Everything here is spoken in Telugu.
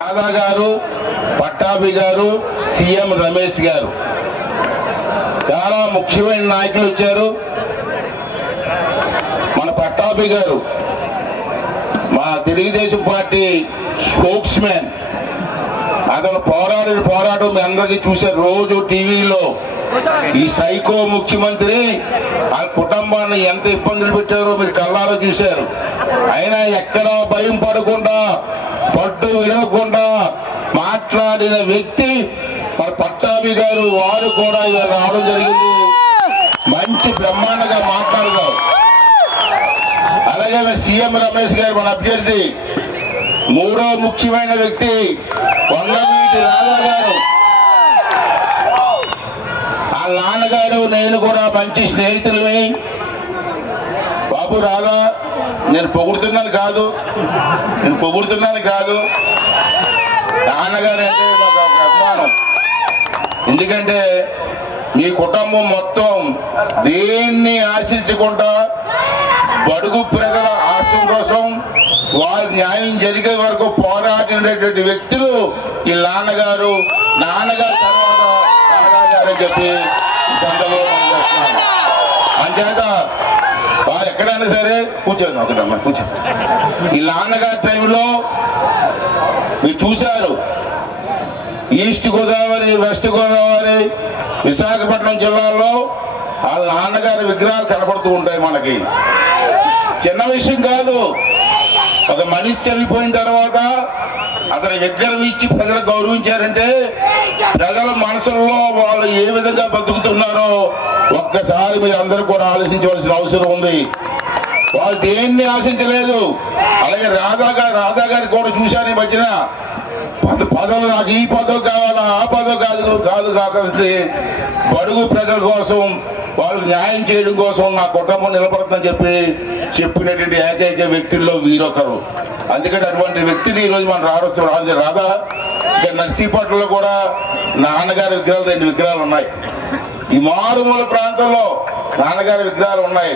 రాధా గారు, పట్టాభి గారు, సీఎం రమేష్ గారు చాలా ముఖ్యమైన నాయకులు వచ్చారు. మన పట్టాభి గారు మా తెలుగుదేశం పార్టీ స్పోక్స్ మ్యాన్. అతను పోరాటం మీ అందరికీ చూశారు. రోజు టీవీలో ఈ సైకో ముఖ్యమంత్రి ఆ కుటుంబాన్ని ఎంత ఇబ్బందులు పెట్టారో మీరు కళ్ళారా చూశారు. అయినా ఎక్కడా భయం పడకుండా, పట్టు వినకుండా మాట్లాడిన వ్యక్తి మన పట్టాభి గారు. వారు కూడా ఇవాళ రావడం జరిగింది. మంచి బ్రహ్మాండంగా మాట్లాడతారు. అలాగే సీఎం రమేష్ గారు మన అభ్యర్థి. మూడో ముఖ్యమైన వ్యక్తి కొండవీటి రాధా గారు. ఆ నాన్నగారు నేను కూడా మంచి స్నేహితులని. బాబు రాధా, నేను పొగుడుతున్నాను కాదు, నాన్నగారు అంటే మాకు ఒక అభిమానం. ఎందుకంటే మీ కుటుంబం మొత్తం దేన్ని ఆశించకుండా బడుగు ప్రజల ఆశయం కోసం వారి న్యాయం జరిగే వరకు పోరాడినటువంటి వ్యక్తులు ఈ నాన్నగారు తర్వాత రాధా గారు అని చెప్పి ఈ సందర్భంలో మనం చేస్తున్నాను. అంచేత వారు ఎక్కడైనా సరే కూర్చోండి, ఒకటమ్మా కూర్చోండి. ఈ నాన్నగారి టైంలో మీరు చూశారు, ఈస్ట్ గోదావరి, వెస్ట్ గోదావరి, విశాఖపట్నం జిల్లాలో వాళ్ళ నాన్నగారి విగ్రహాలు కనపడుతూ ఉంటాయి మనకి. చిన్న విషయం కాదు. ఒక మనిషి చనిపోయిన తర్వాత అతని విగ్రహం ఇచ్చి ప్రజలు గౌరవించారంటే ప్రజల మనసుల్లో వాళ్ళు ఏ విధంగా బతుకుతున్నారో ఒక్కసారి మీరు అందరూ కూడా ఆలోచించవలసిన అవసరం ఉంది. వాళ్ళు దేన్ని ఆశించలేదు. అలాగే రాధా గారి కూడా చూశాను ఈ మధ్యన. పదవులు నాకు ఈ పదవి కావాలా, ఆ పదవి కాదు కావాల్సింది బడుగు ప్రజల కోసం, వాళ్ళకి న్యాయం చేయడం కోసం నా కుటుంబం నిలబడుతుందని చెప్పినటువంటి ఏకైక వ్యక్తుల్లో వీరొకరు. అందుకని అటువంటి వ్యక్తిని ఈరోజు మనం రాధా. ఇక నర్సీపట్నంలో కూడా నాన్నగారి విగ్రహాలు 2 విగ్రహాలు ఉన్నాయి. ఈ మారుమూల ప్రాంతంలో నాన్నగారి విగ్రహాలు ఉన్నాయి.